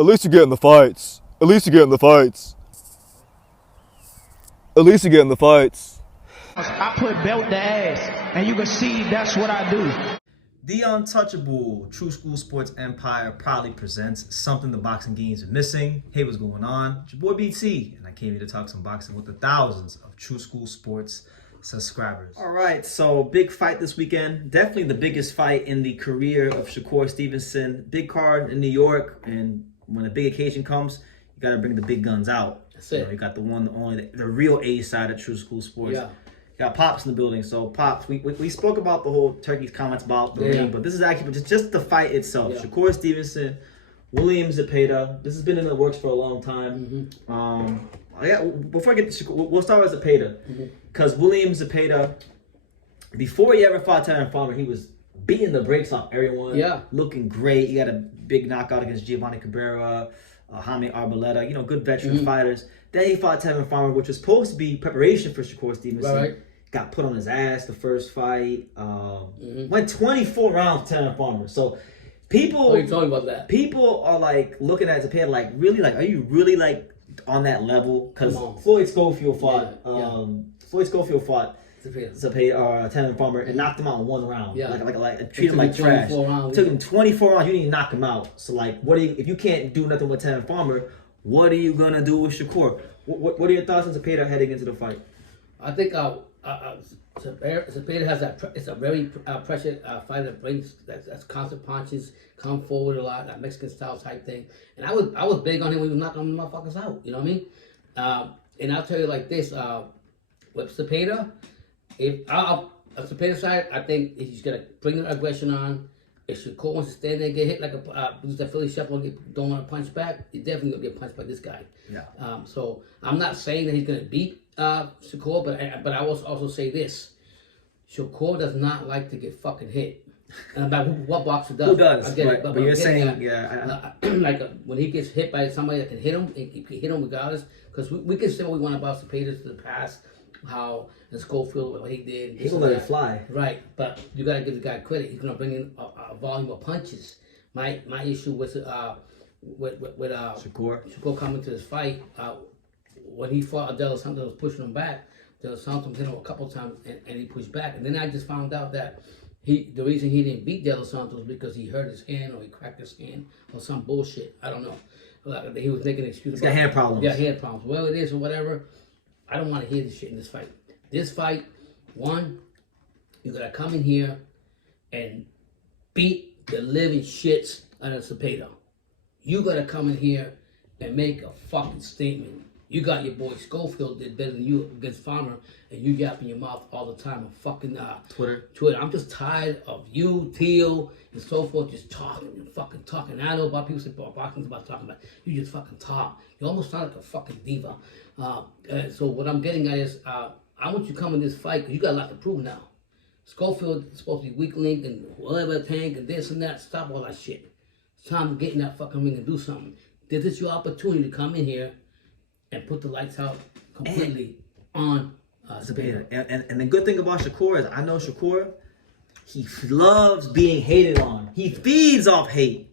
At least you get in the fights. At least you get in the fights. At least you get in the fights. I put belt to ass, and you can see that's what I do. The untouchable True School Sports Empire proudly presents something the boxing games are missing. Hey, what's going on? It's your boy BT, and I came here to talk some boxing with the thousands of True School Sports subscribers. All right, so big fight this weekend. Definitely the biggest fight in the career of Shakur Stevenson. Big card in New York, and when a big occasion comes, you got to bring the big guns out. That's it. You know, you got the one, the only, the real A side of True School Sports. Yeah. Got Pops in the building. So Pops, we spoke about the whole Turkey's comments about the ring, but this is actually just the fight itself. Yeah. Shakur Stevenson, William Zepda. This has been in the works for a long time. Before I get to Shakur, we'll start with Zepda, because William Zepda, before he ever fought Terence Farmer, he was beating the brakes off everyone. Yeah, looking great. He got a big knockout against Giovanni Cabrera, Jaime Arboleda. You know, good veteran fighters. Then he fought Terence Farmer, which was supposed to be preparation for Shakur Stevenson. Right. Got put on his ass the first fight. Went 24 rounds to Terence Farmer. So people, what are you talking about that? People are like looking at Zepda like, really, like, are you really like on that level? Because Floyd Schofield fought. Floyd Schofield fought Zepda, Terence Farmer, and knocked him out in one round. Yeah. Like treat him like trash. It took him 24 rounds. You need to knock him out. So like, what do you? If you can't do nothing with Terence Farmer, what are you gonna do with Shakur? What are your thoughts on Zepda heading into the fight? I think Zepda has that. It's a very pressured fighter that brings that's constant punches, come forward a lot, that Mexican style type thing. And I was big on him when he was knocking motherfuckers out. You know what I mean? And I'll tell you like this: with Zepda, if Zepda side, I think he's gonna bring the aggression on. If Shakur wants to stand there and get hit like a Philly Shepherd, don't want to punch back, he's definitely gonna get punched by this guy. Yeah. So I'm not saying that he's gonna beat Shakur, but I will also say this: Shakur does not like to get fucking hit. And about what boxer does? Who does? I get it, but you're saying, when he gets hit by somebody that can hit him, he can hit him regardless. Because we can say what we want about Zepda to the past, how in Schofield, what he did. He's gonna let it fly. Right, but you gotta give the guy credit. He's gonna bring in a volume of punches. My issue was with Shakur coming to this fight. When he fought De Los Santos, was pushing him back. De Los Santos hit him a couple times and he pushed back. And then I just found out that the reason he didn't beat De Los Santos was because he hurt his hand or he cracked his hand or some bullshit. I don't know. Like, he was making an excuse. He's got hand problems. Yeah, hand problems. Well, it is or whatever. I don't want to hear this shit in this fight. This fight, one, you gotta come in here and beat the living shits out of Zepda. You gotta come in here and make a fucking statement. You got your boy Schofield did better than you against Farmer, and you yapping your mouth all the time on fucking Twitter. I'm just tired of you, Teal, and so forth, just talking and fucking talking. I know about people say boxing's about talking, but you just fucking talk. You almost sound like a fucking diva. So what I'm getting at is, I want you to come in this fight because you got a lot to prove now. Schofield is supposed to be weak link and whatever tank and this and that. Stop all that shit. It's time to get in that fucking ring and do something. This is your opportunity to come in here and put the lights out completely on Zepda. And the good thing about Shakur is I know Shakur, he loves being hated on. He feeds off hate.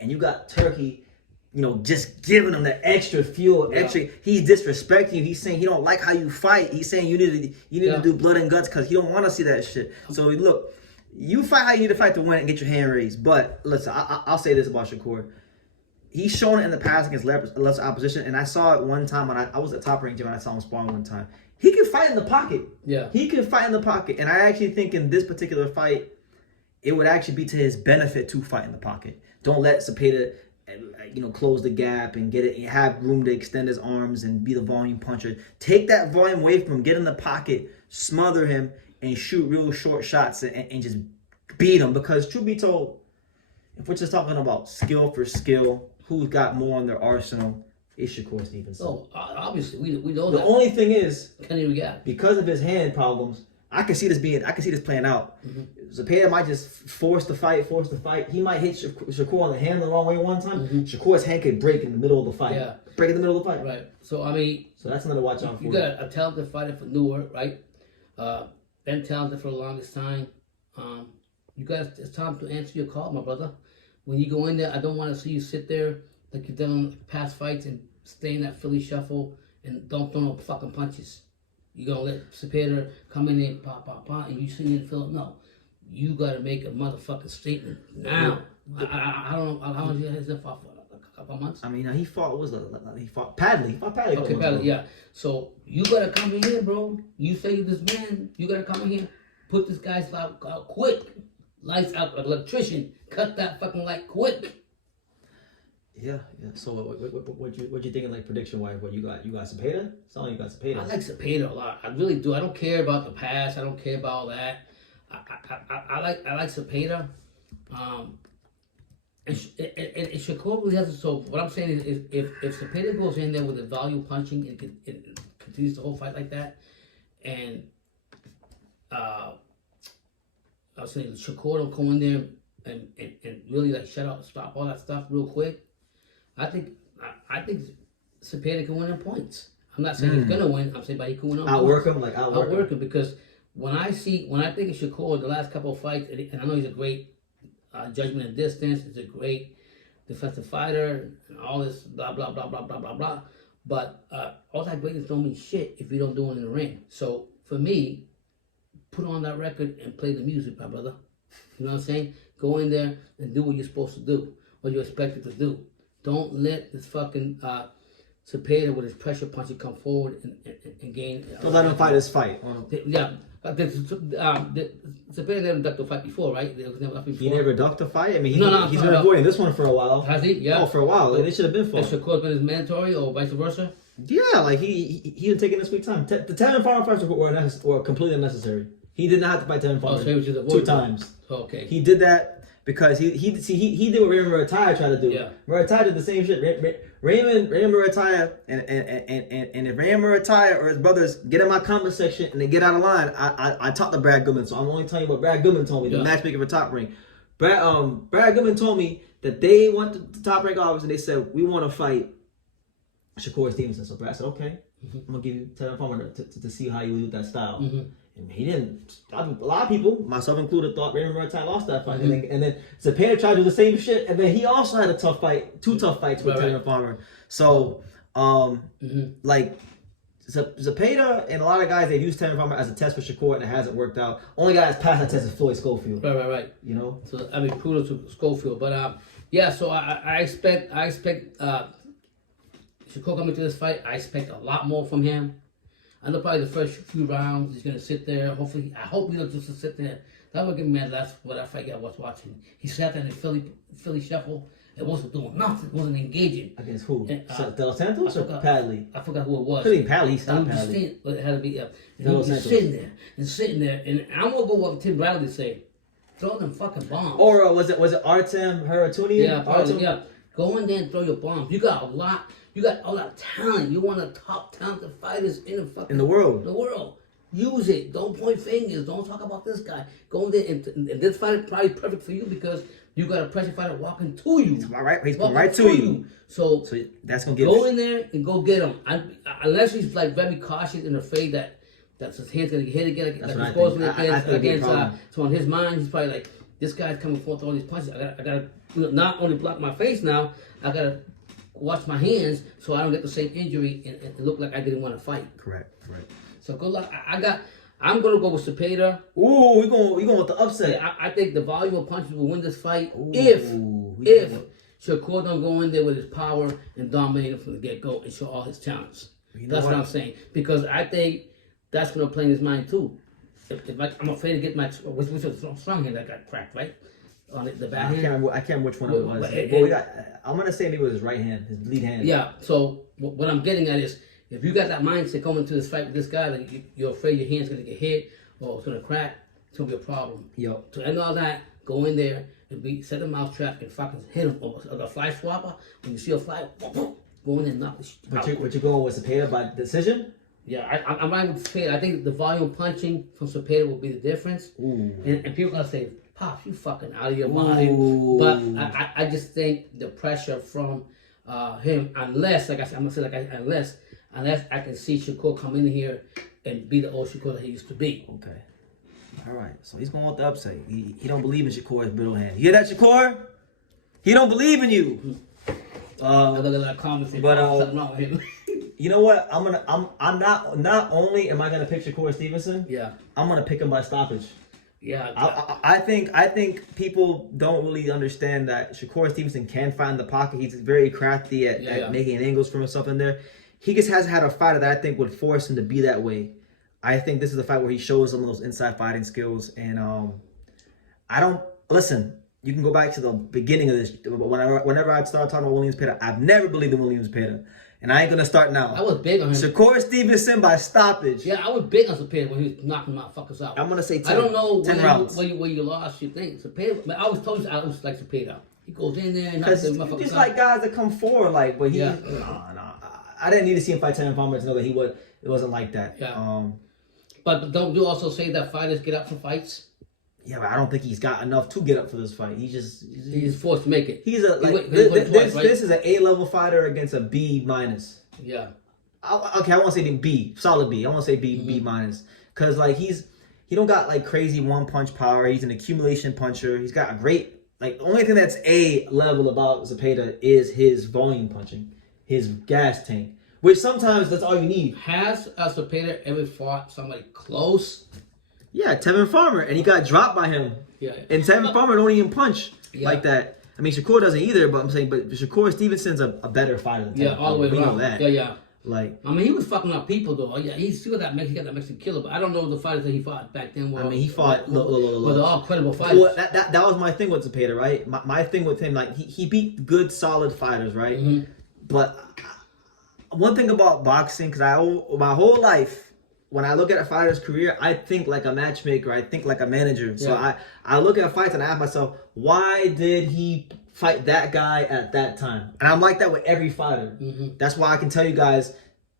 And you got Turkey, you know, just giving him the extra fuel, extra. He's disrespecting you. He's saying he don't like how you fight. He's saying you need to do blood and guts because he don't want to see that shit. So look, you fight how you need to fight to win and get your hand raised. But listen, I'll say this about Shakur. He's shown it in the past against less opposition, and I saw it one time when I was at Top Rank Gym and I saw him sparring one time. He can fight in the pocket. Yeah. He can fight in the pocket. And I actually think in this particular fight, it would actually be to his benefit to fight in the pocket. Don't let Zepda, close the gap and get it, and have room to extend his arms and be the volume puncher. Take that volume away from him, get in the pocket, smother him, and shoot real short shots and just beat him. Because truth be told, if we're just talking about skill for skill, who's got more on their arsenal is Shakur Stevenson. So obviously we know the that. The only thing is, can he react? Because of his hand problems, I can see this playing out. Zepda might just force the fight. He might hit Shakur on the hand the wrong way one time. Shakur's hand could break in the middle of the fight. Yeah. Break in the middle of the fight. Right. So I mean, that's another watch out for. You got a talented fighter for Newark, right? Been talented for the longest time. You guys, it's time to answer your call, my brother. When you go in there, I don't want to see you sit there like you've done in past fights and stay in that Philly shuffle and don't throw no fucking punches. You're gonna let Zepda come in there, pop, pop, pop, and you sitting in Philly. No, you gotta make a motherfucking statement now. I don't know how long he has that fought for. A couple months. I mean, he fought. What was that? He fought Padley. He fought Padley. Okay, Padley, yeah. So you gotta come in here, bro. You say you're this man. You gotta come in here. Put this guy's out quick. Lights out, like electrician. Cut that fucking light quick. Yeah. So what you thinking, like, prediction wise? What you got? You got Zepda? Sound like you got Zepda. I like Zepda a lot. I really do. I don't care about the past. I don't care about all that. I like Zepda. And Shakur really has it. So what I'm saying is, if Zepda goes in there with the value punching and continues the whole fight like that, and I was saying Shakur don't go in there and really like stop all that stuff real quick, I think Zepda can win in points. I'm not saying he's gonna win. I'm saying, but he can win on outwork points. him, like outwork him, because when I think of Shakur, the last couple of fights, and I know he's a great judgment and distance, he's a great defensive fighter, and all this blah blah blah blah blah blah blah. But all that greatness don't mean shit if you don't do it in the ring. So for me, put on that record and play the music, my brother. You know what I'm saying? Go in there and do what you're supposed to do, what you're expected to do. Don't let this fucking Zepda with his pressure punching come forward and gain. Don't let him fight his fight. Yeah. Zepda never ducked a fight before, right? He never ducked a fight? I mean, he's been about avoiding this one for a while. Has he? Yeah. Oh, for a while. They should have been fought. Has Shakur been his mandatory or vice versa? Yeah, like he was taking this sweet time. The Tevin Farmer fights were completely unnecessary. He did not have to fight Tevin Farmer so he was just 2 times. Okay. He did that because he did what Raymond Murataya tried to do. Yeah. Murataya did the same shit. Raymond Murataya and if Raymond Murataya or his brothers get in my comment section and they get out of line, I talked to Brad Goodman, so I'm only telling you what Brad Goodman told me, the matchmaker for Top Rank. Brad Goodman told me that they went to Top Rank office and they said, we want to fight Shakur Stevenson. So Brad said, okay, I'm gonna give you Tevin Farmer to see how you do that style. And he didn't. A lot of people, myself included, thought Raymond Murataya lost that fight. And then Zepda tried to do the same shit. And then he also had a tough fight, 2 tough fights with Tevin Farmer. So, like, Zepda and a lot of guys, they've used Tevin Farmer as a test for Shakur and it hasn't worked out. Only guy that's passed that test is Floyd Schofield. Right. You know? So, I mean, kudos to Schofield. But, yeah, so I expect Shakur coming to this fight. I expect a lot more from him. I know probably the first few rounds he's gonna sit there. Hopefully, I hope he doesn't just sit there. That would get me mad. That's what that fight I was watching. He sat there in the Philly shuffle. It wasn't doing nothing. It wasn't engaging. Against who? De Los Santos or Padley? I forgot who it was. Couldn't be Padley. He stopped Padley. It had to be he was sitting there, and I'm gonna go what Tim Bradley say. Throw them fucking bombs. Or was it Artem Haratunian? Yeah, probably. Yeah. Go in there and throw your bombs. You got a lot. You got all that talent. You want the top talented fighters in the world. Use it. Don't point fingers. Don't talk about this guy. Go in there and this fight is probably perfect for you because you got a pressure fighter walking to you. He's coming right to you. So that's gonna go in there and go get him. Unless he's like very cautious and afraid that his hand's gonna get hit again. So in his mind, he's probably like, this guy's coming forth all these punches. I gotta not only block my face now. I gotta watch my hands so I don't get the same injury and look like I didn't want to fight. Correct. So good luck. I'm gonna go with Zepda. Ooh, we going with the upset. Yeah, I think the volume of punches will win this fight if Shakur don't go in there with his power and dominate him from the get-go and show all his talents. That's what I'm saying. Because I think that's gonna play in his mind too. If I'm afraid to get my which was a strong hand that got cracked, right? On the back hand. I can't remember which one it was. I'm gonna say maybe it was his right hand, his lead hand. Yeah. So what I'm getting at is, if you got that mindset coming to this fight with this guy, like you're afraid your hand's gonna get hit or it's gonna crack, it's gonna be a problem. Yo. To end all that, go in there and set a mousetrap and fucking hit him. Or a fly swapper. When you see a fly, go in there and knock the shit out. What you going with Zepda by decision? Yeah, I'm riding with Zepda. I think the volume punching from Zepda will be the difference. And people are gonna say, Pops, you fucking out of your mind. But I just think the pressure from him, unless I can see Shakur come in here and be the old Shakur that he used to be. Okay. All right. So he's going with the upset. He don't believe in Shakur's middle hand. You hear that, Shakur? He don't believe in you. I look at that comment and but, something wrong with him. You know what? I'm not only am I gonna pick Shakur Stevenson. Yeah. I'm gonna pick him by stoppage. Yeah. I think people don't really understand that Shakur Stevenson can find the pocket. He's very crafty at making angles for himself in there. He just has had a fighter that I think would force him to be that way. I think this is a fight where he shows some of those inside fighting skills. And I don't listen. You can go back to the beginning of this. Whenever I started talking about Williams Peta, I've never believed in Williams Peta. And I ain't gonna start now. I was big on him. Shakur Stevenson by stoppage. Yeah, I was big on Zepda when he was knocking motherfuckers out. I'm gonna say 10. I don't know 10 rounds. where you lost your thing. Zepda, I always told you I always like Zepda. He goes in there and knocks Because the motherfuckers just out. like guys that come forward, like, but he, Yeah. nah. I didn't need to see him fight Tevin Farmer to know that it wasn't like that. Yeah. But don't you also say that fighters get up for fights? Yeah, but I don't think he's got enough to get up for this fight. He's forced to make it. He's a like He went twice, right? this is an A-level fighter against a B minus. Yeah. Okay, I want to say B, solid B. I want to say B minus, because like he don't got like crazy one punch power. He's an accumulation puncher. He's got a great the only thing that's A level about Zepda is his volume punching, his gas tank, which sometimes that's all you need. Has Zepda ever fought somebody close? Yeah, Tevin Farmer, and he got dropped by him. Yeah. And Tevin Farmer don't even punch like that. I mean, Shakur doesn't either, but I'm saying, but Shakur Stevenson's a better fighter than Tevin Yeah, all the way Farmer. around. We know that. Yeah. Like, I mean, he was fucking up people though. Yeah, he got that Mexican killer, but I don't know the fighters that he fought back then. I mean, he fought. Were all credible fighters. Well, that was my thing with Zepda, right? My thing with him, like he beat good, solid fighters, right? Mm-hmm. But one thing about boxing, because my whole life, when I look at a fighter's career, I think like a matchmaker. I think like a manager. So I look at fights and I ask myself, why did he fight that guy at that time? And I'm like that with every fighter. Mm-hmm. That's why I can tell you guys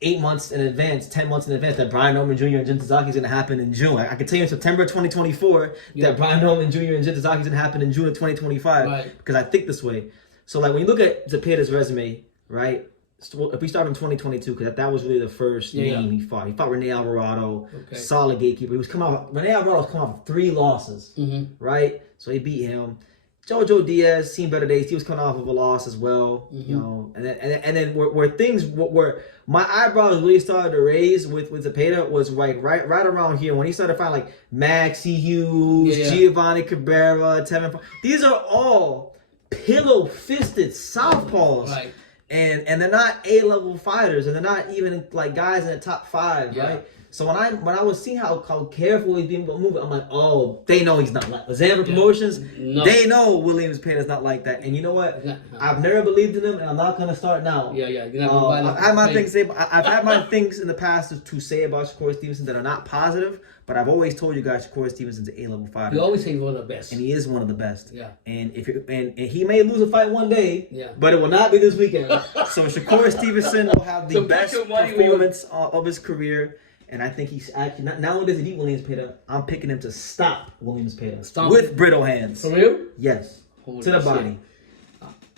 8 months in advance, 10 months in advance that Brian Norman Jr. and Jin Tazaki is going to happen in June. I can tell you in September 2024 that Brian Norman Jr. and Jin Tazaki is going to happen in June of 2025. Right. Because I think this way. So like when you look at Zepeda's resume, right? If we start in 2022, because that was really the first name he fought. He fought Rene Alvarado, solid gatekeeper. He was coming off. Rene Alvarado was coming off of 3 losses, right? So he beat him. Jojo Diaz, seen better days. He was coming off of a loss as well, you know. And then where my eyebrows really started to raise with Zepda was right around here when he started fighting like Maxie Hughes, Giovanni Cabrera, Tevin. These are all pillow-fisted southpaws. Right. And they're not A-level fighters, and they're not even like guys in the top 5, right? So when I was seeing how careful he's being moving, I'm like, oh, they know he's not like Zambra Promotions. No. They know Williams Pena's not like that. And you know what? I've never believed in him, and I'm not gonna start now. You're not gonna I've had my things in the past to say about Shakur Stevenson that are not positive, but I've always told you guys Shakur Stevenson's an A-level fighter. You always say he's one of the best. And he is one of the best. Yeah. And and he may lose a fight one day, but it will not be this weekend. So Shakur Stevenson will have the best performance of his career. And I think he's actually not only does he beat Williams Peta, I'm picking him to stop Williams Peta with brittle hands. For real? Yes. Holy to the shit. body.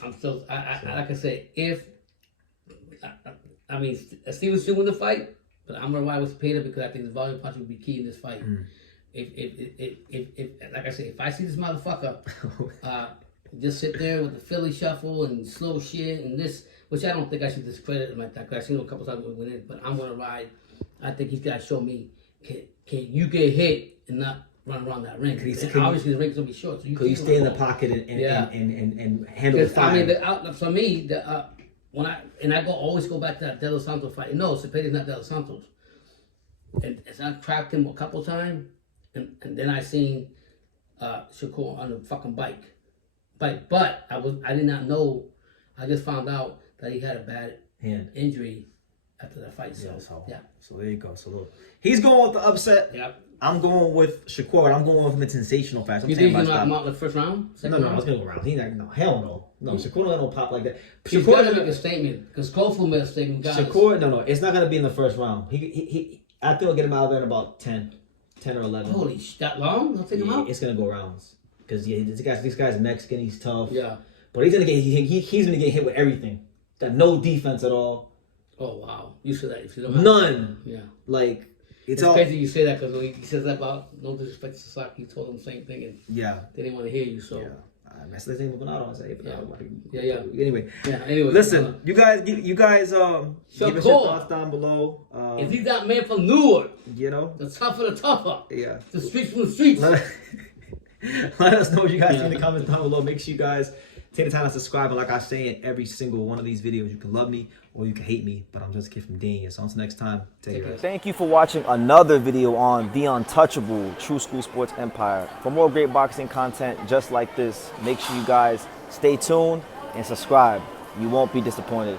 I'm still. Like I said, I mean, Stevenson win the fight, but I'm gonna ride with Peta because I think the volume punch will be key in this fight. If like I said, if I see this motherfucker, just sit there with the Philly shuffle and slow shit and this, which I don't think I should discredit him like that because I've seen him a couple times win it, but I'm gonna ride. I think he's got to show me, can you get hit and not run around that ring? Obviously, the ring's going to be short. So you stay in the pocket and handle the fire. I mean, for me, I always go back to that De Los Santos fight. No, Zepeda's not De Los Santos. And I tracked him a couple times, and then I seen Shakur on the fucking bike. But I did not know. I just found out that he had a bad injury after that fight. So there you go. So look, he's going with the upset. Yep. I'm going with Shakur, but I'm going with him in sensational fashion. You think he's gonna knock him out in the first round? No, I was gonna go around. He's not. No, hell no. No, Shakur don't got no pop like that. He's gonna make a statement because Kofu made a statement. Shakur, no, it's not gonna be in the first round. He I think we'll get him out there in about 10 or 11. Holy shit, that long? They'll take him out? It's gonna go rounds because this guy's Mexican. He's tough. Yeah. But he's gonna get hit with everything. Got no defense at all. Oh wow, you said that. If you don't none. Yeah. Like it's all crazy you say that because when he says that about no disrespect to Sasaki, he told him the same thing and they didn't want to hear you. So That's the thing moving out. I say, Yeah. Anyway, Anyway, listen, you guys, give us your thoughts down below. If you got man from Newark, you know, the tougher. Yeah. The streets from the streets. Let us know what you guys think in the comments down below. Make sure you guys take the time to subscribe. And like I say in every single one of these videos, you can love me or you can hate me, but I'm just a kid from Dania. So until next time, take care. Thank you for watching another video on the untouchable True School Sports Empire. For more great boxing content just like this, make sure you guys stay tuned and subscribe. You won't be disappointed.